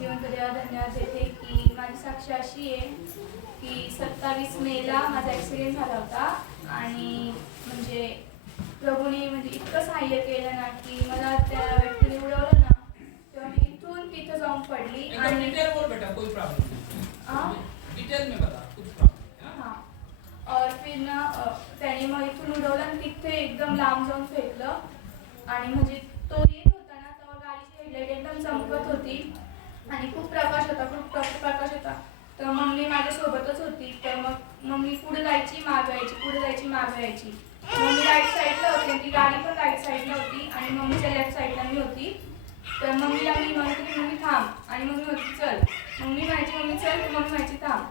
जिवंत देवा धन्यवाद देते की माझी साक्ष अशी आहे की 27 मेला माझा ॲक्सिडेंट झाला होता आणि म्हणजे प्रभूने म्हणजे इतकं सहाय्य केलं ना की मला त्या व्यक्तीने उडवलं ना तेव्हा मी इथून तिथं जाऊन पडली आणि और फिर ना त्याने मग इथून उडवलं आणि तिथे एकदम लांब जाऊन फेकलं आणि म्हणजे तो येत होता ना तेव्हा गाडीची हेडलाईट एकदम चमकत होती आणि खूप प्रकाश होता तर मम्मी माझ्यासोबतच होती तर मग मम्मी पुढे जायची मागे यायची मम्मी राईट साईडला होती ती गाडी पण राईट साईडला होती आणि मम्मीच्या लेफ्ट साईडला मी होती तर मम्मीला मी म्हणते की मम्मी थांब आणि मम्मी होती चल मम्मी चल तर मम्मी म्हणायची थांब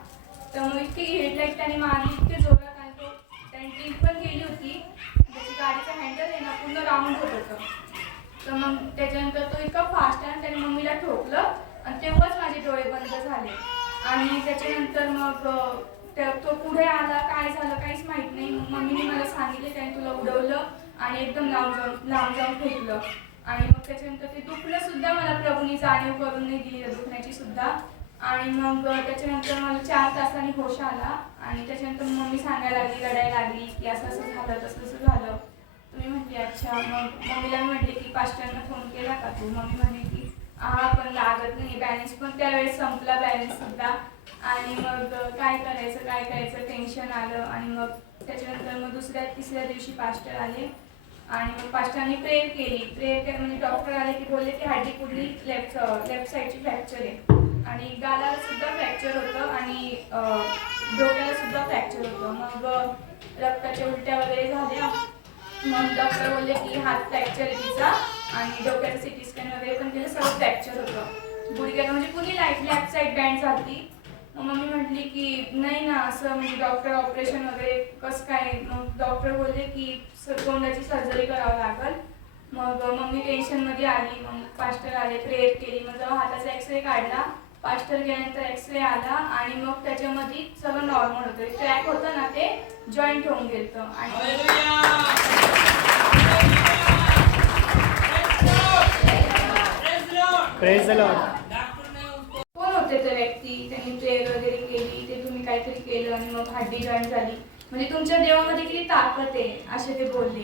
तर मग इतकी हेडलाईट त्याने मारली इतके जोरात आणि त्याने ड्रिंक पण केली होती त्याची गाडीचं हँडल आहे ना पूर्ण राऊंड होत होतं तर मग त्याच्यानंतर तो इतका फास्ट आहे त्याने मम्मीला ठोकलं आणि तेव्हाच माझे डोळे बंद झाले आणि त्याच्यानंतर मग तो पुढे आला काय झालं काहीच माहीत नाही मग मम्मीने मला सांगितलं त्याने तुला उडवलं आणि एकदम लांब जाऊन फेकलं आणि मग त्याच्यानंतर ते दुखणं सुद्धा मला प्रभूने जाणीव करून नाही दिली दुखण्याची सुद्धा आणि मग त्याच्यानंतर मला 4 तासांनी होश आला आणि त्याच्यानंतर मम्मी सांगायला लागली रडायला लागली की असं झालं तसं झालं तुम्ही म्हटली अच्छा मग मम्मीला म्हटले की पास्टरना फोन केला का तू मम्मी म्हणे की हा पण लागत नाही बॅलन्स पण त्यावेळेस संपला बॅलन्स सुद्धा आणि मग काय करायचं टेन्शन आलं आणि मग त्याच्यानंतर मग तिसऱ्या दिवशी पास्टर आले आणि मग पास्टरने प्रेयर केली म्हणजे डॉक्टर आले की बोलले की हड्डी कुठली लेफ्ट साईडची फ्रॅक्चर आहे आणि गालाला सुद्धा फ्रॅक्चर होतं आणि डोक्याला सुद्धा फ्रॅक्चर होतं मग रक्ताच्या उलट्या वगैरे झाल्या मग डॉक्टर बोलले की हात फ्रॅक्चर आहे तिचा आणि डोक्याचं सिटी स्कॅन वगैरे पण केलं सगळं फ्रॅक्चर होतं गुडघ्याला म्हणजे पुरी लेफ्ट साईड बँड झाली मग मम्मी म्हटली की नाही ना असं म्हणजे डॉक्टर ऑपरेशन वगैरे कसं काय मग डॉक्टर बोलले की तोंडाची सर्जरी करावं लागेल मग मम्मी टेन्शनमध्ये आली मग पास्टर आले प्रेयर केली मग जेव्हा हाताचा एक्सरे काढला पास्टर गेल्यानंतर एक्सरे आला आणि मग त्याच्यामध्ये सगळं नॉर्मल होतं क्रॅक होतं ना ते जॉईंट होऊन गेलं आणि कोण होते ते व्यक्ती त्यांनी प्रेयर वगैरे केली ते तुम्ही काहीतरी केलं आणि मग हड्डी जॉईंट झाली म्हणजे तुमच्या देवामध्ये किती ताकद आहे असे ते बोलले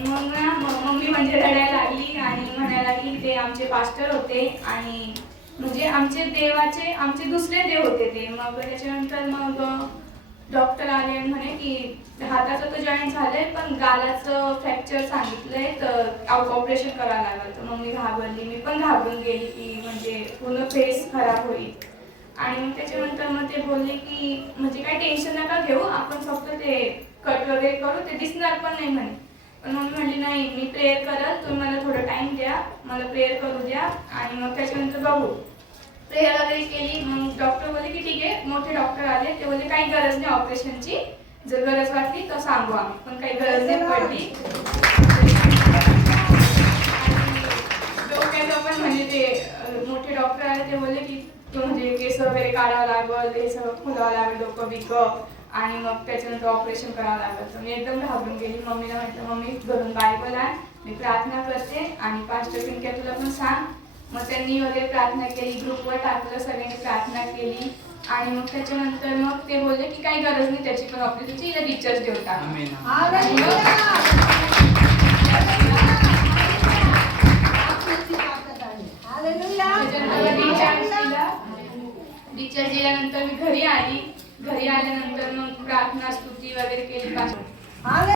मग ना मम्मी म्हणजे रडायला लागली आणि म्हणायला लागली ते आमचे पास्टर होते आणि म्हणजे आमचे दुसरे देव होते ते मग त्याच्यानंतर मग डॉक्टर आले आणि म्हणे की हाताचं तर जॉईंट झालंय पण गालाचं फ्रॅक्चर सांगितलंय तर ऑपरेशन करावं लागलं तर मम्मी घाबरली मी पण घाबरून गेली की म्हणजे पूर्ण फेस खराब होईल आणि मग त्याच्यानंतर मग ते बोलले की म्हणजे काही टेन्शन नका घेऊ आपण फक्त ते कट वगैरे करू ते दिसणार पण नाही म्हणे पण मम्मी म्हणली नाही मी प्रेयर करल तुम्ही मला थोडं टाइम द्या मला प्रेयर करू द्या आणि मग त्याच्यानंतर बघू प्रेयर वगैरे केली मग डॉक्टर बोलले की ठीक आहे मोठे डॉक्टर आले ते बोलले काही गरज नाही ऑपरेशनची जर गरज वाटली तर सांगू आम्ही पण काही गरज नाही पडली डोक्याचं पण म्हणजे ते मोठे डॉक्टर आले ते बोलले की म्हणजे केस वगैरे काढावं लागल हे सगळं खोलावं लागेल डोकं बिकं आणि मग त्याच्यानंतर ऑपरेशन करावं लागलं तर मी एकदम घाबरून गेली मम्मीला म्हटलं मम्मी घरून बायबल आण मी प्रार्थना करते आणि पास्टर पिंक्या तुला पण सांग मग त्यांनी वगैरे प्रार्थना केली ग्रुपवर टाकलं सगळ्यांनी प्रार्थना केली आणि मग त्याच्यानंतर मग ते बोलले की काही गरज नाही त्याची पण ऑपरेशनची हिला डिस्चार्ज देऊन टाक डिस्चार्ज दिल्यानंतर मी घरी आल्यानंतर मग प्रार्थना स्तुती वगैरे केली